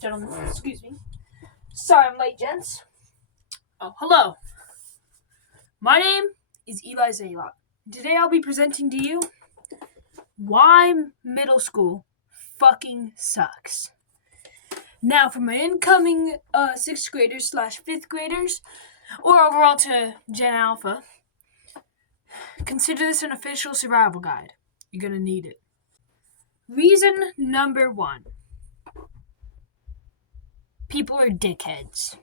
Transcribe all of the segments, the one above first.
gentlemen, excuse me. Sorry I'm late, gents. Oh, hello. My name is Eli Zaylot. Today I'll be presenting to you why middle school fucking sucks. Now, for my incoming 6th graders / 5th graders, or overall to Gen Alpha, consider this an official survival guide. You're gonna need it. Reason number 1. People are dickheads.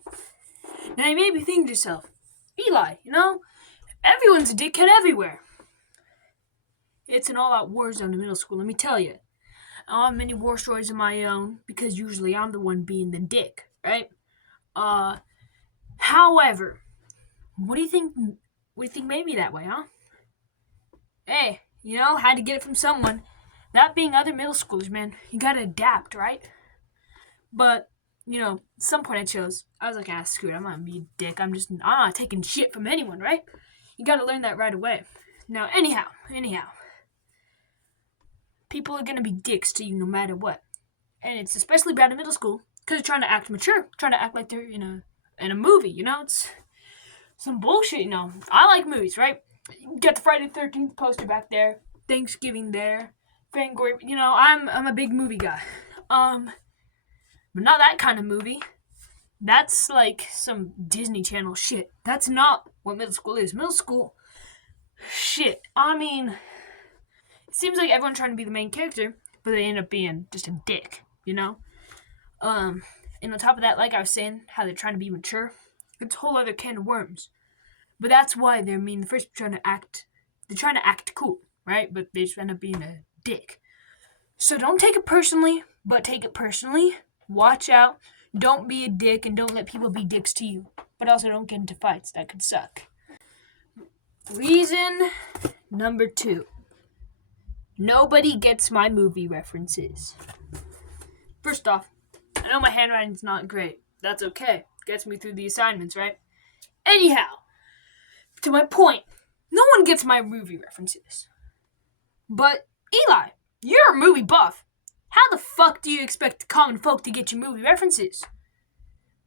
Now you may be thinking to yourself, Eli, everyone's a dickhead everywhere. It's an all-out war zone in middle school, let me tell you. I don't have many war stories of my own, because usually I'm the one being the dick, right? However, what do you think made me that way, huh? Hey, had to get it from someone. That being other middle schoolers, man. You gotta adapt, right? But, at some point I was like, screw it, I'm not be a dick. I'm not taking shit from anyone, right? You gotta learn that right away. Now, anyhow. People are gonna be dicks to you no matter what. And it's especially bad in middle school, because they're trying to act mature, trying to act like they're in a movie, It's some bullshit, I like movies, right? You got the Friday the 13th poster back there, Thanksgiving there, Fangory, I'm a big movie guy. But not that kind of movie. That's like some Disney Channel shit. That's not what middle school is. Middle school, shit. It seems like everyone's trying to be the main character, but they end up being just a dick, And on top of that, like I was saying, how they're trying to be mature, it's a whole other can of worms. But that's why they're trying to act cool, right? But they just end up being a dick. So don't take it personally, but take it personally. Watch out. Don't be a dick, and don't let people be dicks to you. But also don't get into fights. That could suck. Reason number 2. Nobody gets my movie references. First off, I know my handwriting's not great. That's okay. Gets me through the assignments, right? Anyhow, to my point, no one gets my movie references. But, Eli, you're a movie buff. How the fuck do you expect the common folk to get your movie references?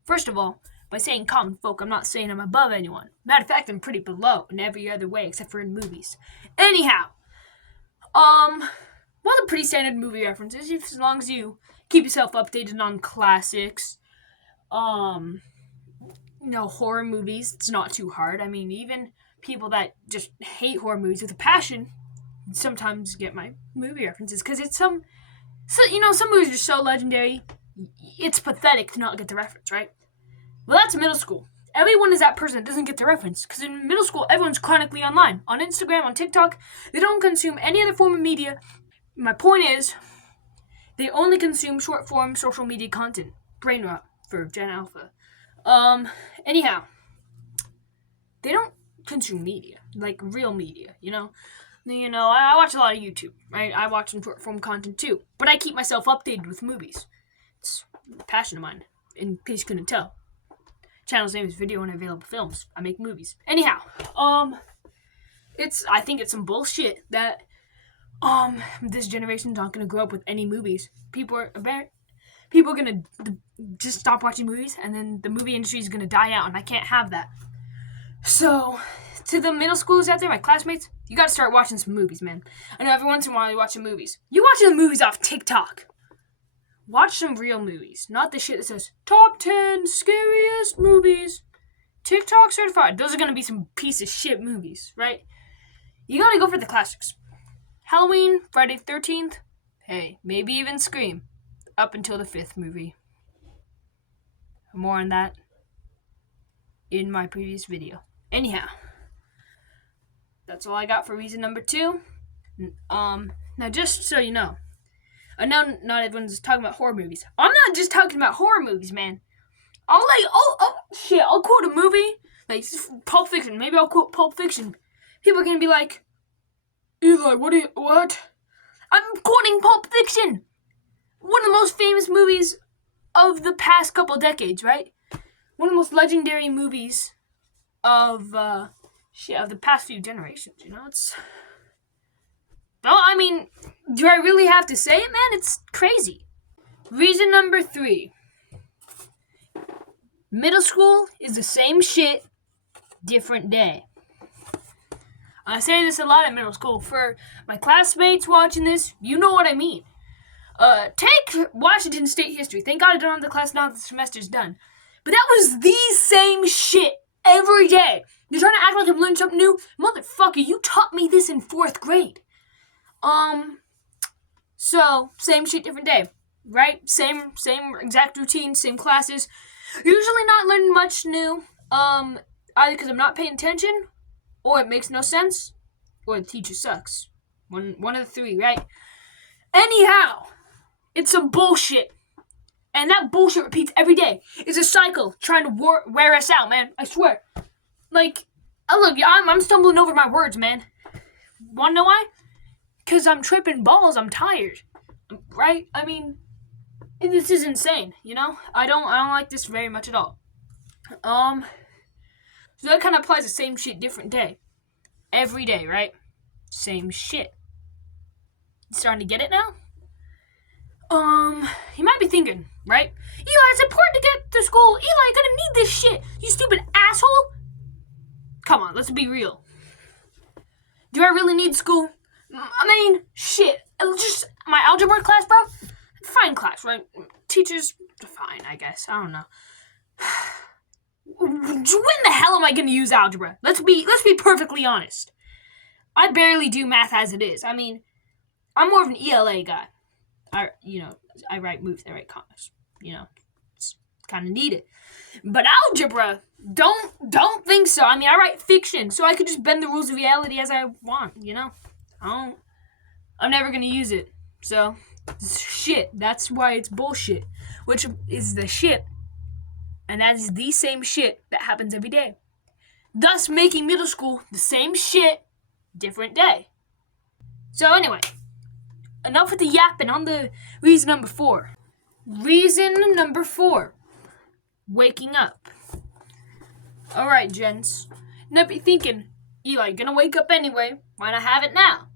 First of all, by saying common folk, I'm not saying I'm above anyone. Matter of fact, I'm pretty below in every other way except for in movies. Anyhow, well, they're pretty standard movie references, as long as you keep yourself updated on classics. Horror movies, it's not too hard. Even people that just hate horror movies with a passion sometimes get my movie references, because it's some movies are so legendary, it's pathetic to not get the reference, right? Well, that's middle school. Everyone is that person that doesn't get the reference, because in middle school, everyone's chronically online. On Instagram, on TikTok, they don't consume any other form of media. My point is, they only consume short-form social media content. Brain rot for Gen Alpha. Anyhow, they don't consume media, like real media, I watch a lot of YouTube, right? I watch some short-form content too, but I keep myself updated with movies. It's a passion of mine, in case you couldn't tell. Channel's name is Video and Available Films. I make movies. Anyhow, I think it's some bullshit that, this generation's not gonna grow up with any movies. People are gonna just stop watching movies, and then the movie industry is gonna die out, and I can't have that. So, to the middle schoolers out there, my classmates, you gotta start watching some movies, man. I know every once in a while you're watching movies. You're watching the movies off TikTok. Watch some real movies, not the shit that says, top 10 scariest movies. TikTok certified. Those are gonna be some piece of shit movies, right? You gotta go for the classics. Halloween, Friday the 13th, hey, maybe even Scream, up until the 5th movie. More on that in my previous video. Anyhow, that's all I got for reason number 2. Now just so you know, I know not everyone's talking about horror movies. I'm not just talking about horror movies, man. I'll quote a movie, like Pulp Fiction. Maybe I'll quote Pulp Fiction. People are gonna be like, Eli, what? I'm quoting Pulp Fiction! One of the most famous movies of the past couple decades, right? One of the most legendary movies of the past few generations, it's... Well, do I really have to say it, man? It's crazy. Reason number 3. Middle school is the same shit, different day. I say this a lot in middle school. For my classmates watching this, you know what I mean. Take Washington State history. Thank God I don't have the class now that the semester's done. But that was the same shit every day. You're trying to act like I'm learning something new? Motherfucker, you taught me this in 4th grade. So, same shit, different day. Right? Same exact routine, same classes. Usually not learning much new. Either because I'm not paying attention, or it makes no sense, or the teacher sucks. One of the three, right? Anyhow, it's some bullshit. And that bullshit repeats every day. It's a cycle trying to wear us out, man. I swear. Like, look, I'm stumbling over my words, man. Wanna know why? Because I'm tripping balls. I'm tired. Right? I mean, this is insane, you know? I don't like this very much at all. So that kind of applies the same shit, different day. Every day, right? Same shit. You starting to get it now? You might be thinking, right? Eli, it's important to get to school. Eli, I'm gonna need this shit. You stupid asshole. Come on, let's be real. Do I really need school? I mean, shit. Just my algebra class, bro. Fine class, right? Teachers, fine, I guess. I don't know. When the hell am I gonna use algebra? Let's be perfectly honest. I barely do math as it is. I mean, I'm more of an ELA guy. I write moves, I write comics. It's kind of needed. But algebra, don't think so. I mean, I write fiction, so I could just bend the rules of reality as I want. I'm never gonna use it. So, it's shit. That's why it's bullshit, which is the shit. And that is the same shit that happens every day. Thus making middle school the same shit, different day. So anyway, enough with the yapping on the reason number 4. Reason number 4. Waking up. Alright, gents. Now be thinking, Eli, gonna wake up anyway. Why not have it now?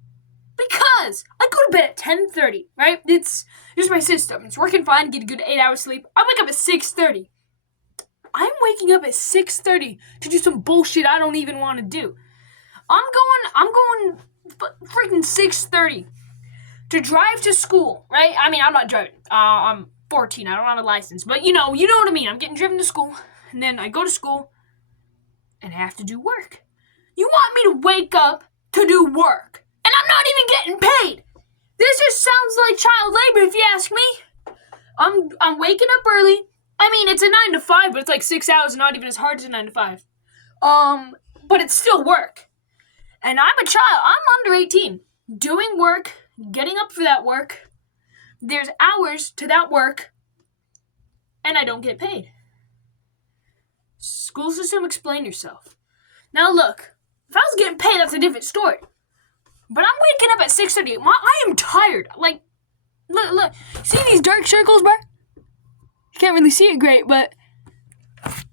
Because I go to bed at 10:30, right? It's just my system. It's working fine, get a good 8 hours sleep. I wake up at 6:30. I'm waking up at 6:30 to do some bullshit I don't even want to do. I'm going freaking 6:30 to drive to school, right? I mean, I'm not driving. I'm 14. I don't have a license. But you know what I mean. I'm getting driven to school. And then I go to school and I have to do work. You want me to wake up to do work? And I'm not even getting paid. This just sounds like child labor if you ask me. I'm waking up early. I mean, it's a 9 to 5, but it's like 6 hours, not even as hard as a 9 to 5. But it's still work. And I'm a child. I'm under 18. Doing work, getting up for that work. There's hours to that work. And I don't get paid. School system, explain yourself. Now look, if I was getting paid, that's a different story. But I'm waking up at 6:30. I am tired. Like, look. See these dark circles, bro? You can't really see it great, but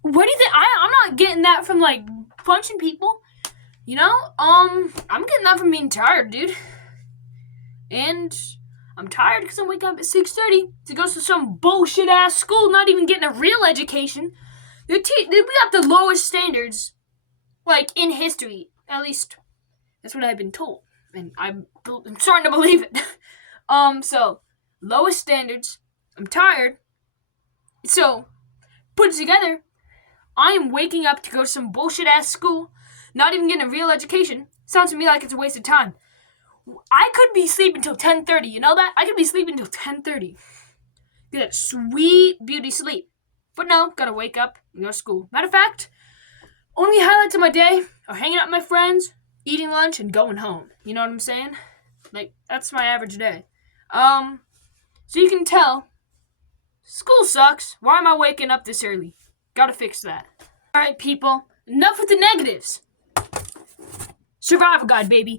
what do you think? I'm not getting that from, like, punching people. I'm getting that from being tired, dude. And I'm tired because I'm waking up at 6:30 to go to some bullshit-ass school, not even getting a real education. We got the lowest standards, like, in history. At least, that's what I've been told. And I'm starting to believe it. So, lowest standards. I'm tired. So, put it together, I am waking up to go to some bullshit-ass school, not even getting a real education. Sounds to me like it's a waste of time. I could be sleeping till 10:30, you know that? I could be sleeping till 10:30. Get that sweet beauty sleep. But no, gotta wake up and go to school. Matter of fact, only highlights of my day are hanging out with my friends, eating lunch, and going home. You know what I'm saying? Like, that's my average day. So you can tell, school sucks. Why am I waking up this early? Gotta fix that. Alright, people. Enough with the negatives. Survival guide, baby.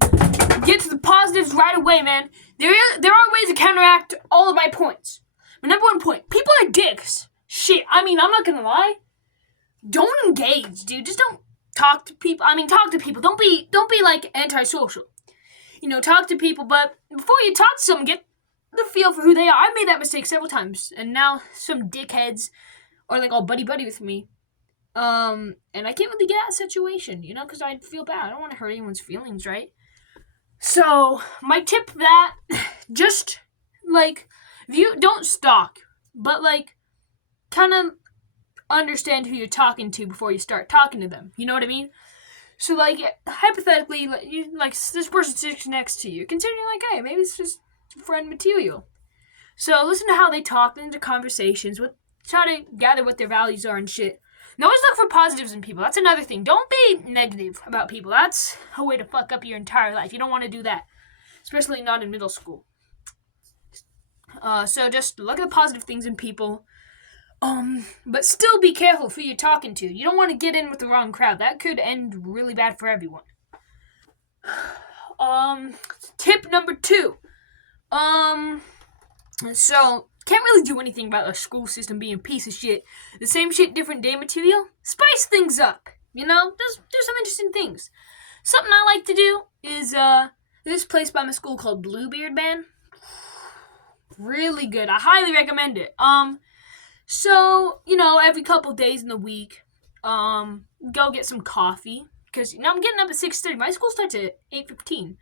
Get to the positives right away, man. There are ways to counteract all of my points. My number 1 point. People are dicks. Shit. I mean, I'm not gonna lie. Don't engage, dude. Just don't talk to people. I mean, talk to people. Don't be like antisocial. Talk to people, but before you talk to someone, get the feel for who they are. I've made that mistake several times, and now some dickheads or like all buddy with me. And I can't really get out of the situation, because I'd feel bad. I don't want to hurt anyone's feelings, right? So my tip that just like don't stalk, but like kind of understand who you're talking to before you start talking to them. You know what I mean? So like hypothetically, like this person sits next to you, considering like, hey, maybe it's just friend material. So listen to how they talk into conversations. Try to gather what their values are and shit. And always look for positives in people. That's another thing. Don't be negative about people. That's a way to fuck up your entire life. You don't want to do that, especially not in middle school. So just look at the positive things in people. But still be careful who you're talking to. You don't want to get in with the wrong crowd. That could end really bad for everyone. Tip number 2. So can't really do anything about the school system being a piece of shit. The same shit, different day material. Spice things up. Just do some interesting things. Something I like to do is this place by my school called Bluebeard Man. Really good. I highly recommend it. So, every couple days in the week, go get some coffee. Because, I'm getting up at 6:30. My school starts at 8:15.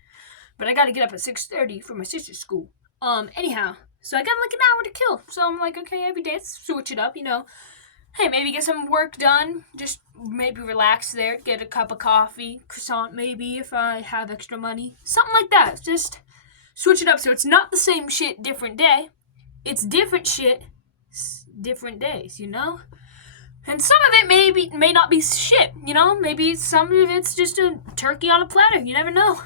But I gotta get up at 6:30 for my sister's school. Anyhow, so I got like an hour to kill. So I'm like, okay, every day, let's switch it up, Hey, maybe get some work done. Just maybe relax there. Get a cup of coffee. Croissant, maybe, if I have extra money. Something like that. Just switch it up so it's not the same shit, different day. It's different shit, different days, And some of it may not be shit, Maybe some of it's just a turkey on a platter. You never know.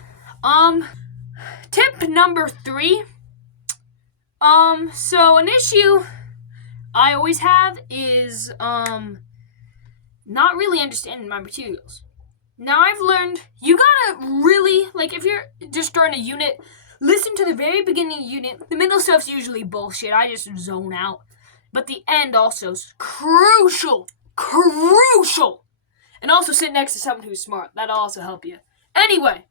Tip number 3. So an issue I always have is, not really understanding my materials. Now I've learned you gotta really, like if you're just starting a unit, listen to the very beginning of the unit. The middle stuff's usually bullshit. I just zone out. But the end also is crucial. And also sit next to someone who's smart. That'll also help you. Anyway,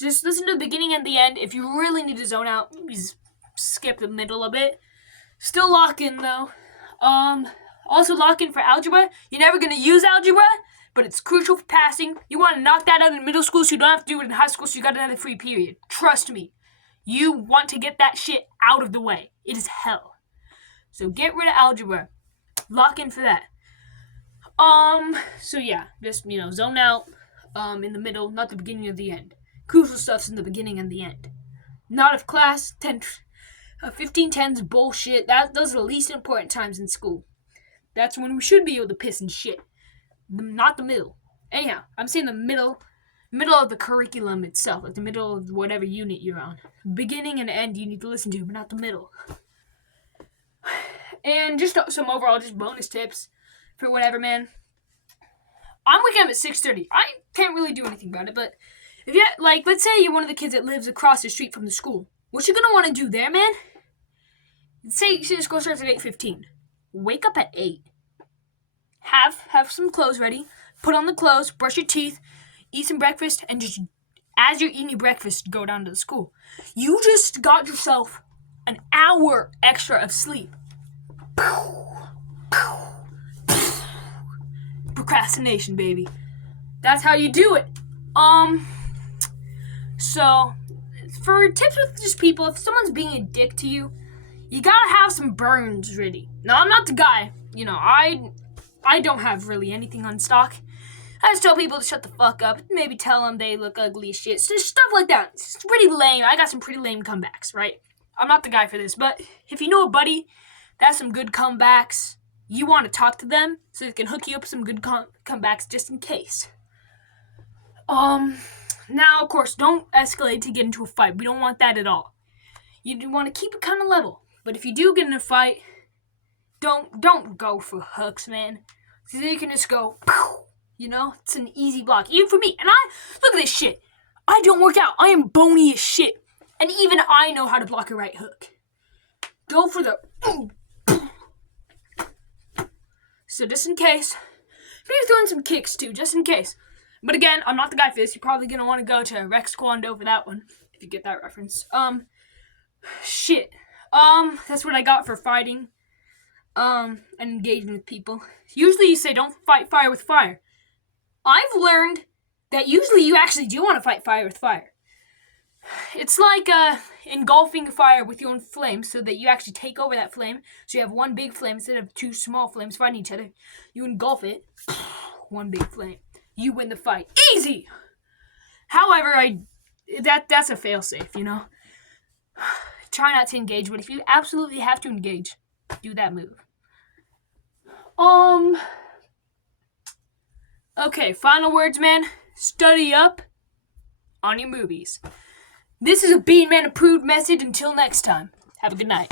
just listen to the beginning and the end. If you really need to zone out, just skip the middle a bit. Still lock in though. Also lock in for algebra. You're never gonna use algebra, but it's crucial for passing. You want to knock that out in middle school so you don't have to do it in high school so you got another free period. Trust me. You want to get that shit out of the way. It is hell. So get rid of algebra. Lock in for that. So yeah, just, zone out, in the middle, not the beginning or the end. Crucial stuff's in the beginning and the end. Not of class, 15-10's bullshit. Those are the least important times in school. That's when we should be able to piss and shit. Not the middle. Anyhow, I'm saying the middle of the curriculum itself, like the middle of whatever unit you're on. Beginning and end you need to listen to, but not the middle. And just some overall just bonus tips for whatever, man. I'm waking up at 6:30. I can't really do anything about it, but if you let's say you're one of the kids that lives across the street from the school, what you gonna want to do there, man? Say school starts at 8:15. Wake up at 8. Have some clothes ready. Put on the clothes. Brush your teeth. Eat some breakfast, and just as you're eating your breakfast, go down to the school. You just got yourself an hour extra of sleep. Procrastination, baby. That's how you do it. So for tips with just people, if someone's being a dick to you, you gotta have some burns ready. Now, I'm not the guy. I don't have really anything on stock. I just tell people to shut the fuck up. Maybe tell them they look ugly as shit. Just stuff like that. It's pretty lame. I got some pretty lame comebacks, right? I'm not the guy for this, but if you know a buddy that has some good comebacks, you want to talk to them so they can hook you up with some good comebacks just in case. Now, of course, don't escalate to get into a fight. We don't want that at all. You want to keep it kind of level. But if you do get in a fight, don't go for hooks, man. So you can just go, it's an easy block. Even for me. And look at this shit. I don't work out. I am bony as shit. And even I know how to block a right hook. Go for the... So just in case. Maybe throw in some kicks too, just in case. But again, I'm not the guy for this. You're probably going to want to go to Rex Kwando for that one. If you get that reference. Shit. That's what I got for fighting. and engaging with people. Usually you say don't fight fire with fire. I've learned that usually you actually do want to fight fire with fire. It's like engulfing fire with your own flame so that you actually take over that flame. So you have one big flame instead of two small flames fighting each other. You engulf it. One big flame. You win the fight. Easy! However, that's a failsafe, you know? Try not to engage, but if you absolutely have to engage, do that move. Okay, final words, man. Study up on your movies. This is a Bean Man approved message. Until next time, have a good night.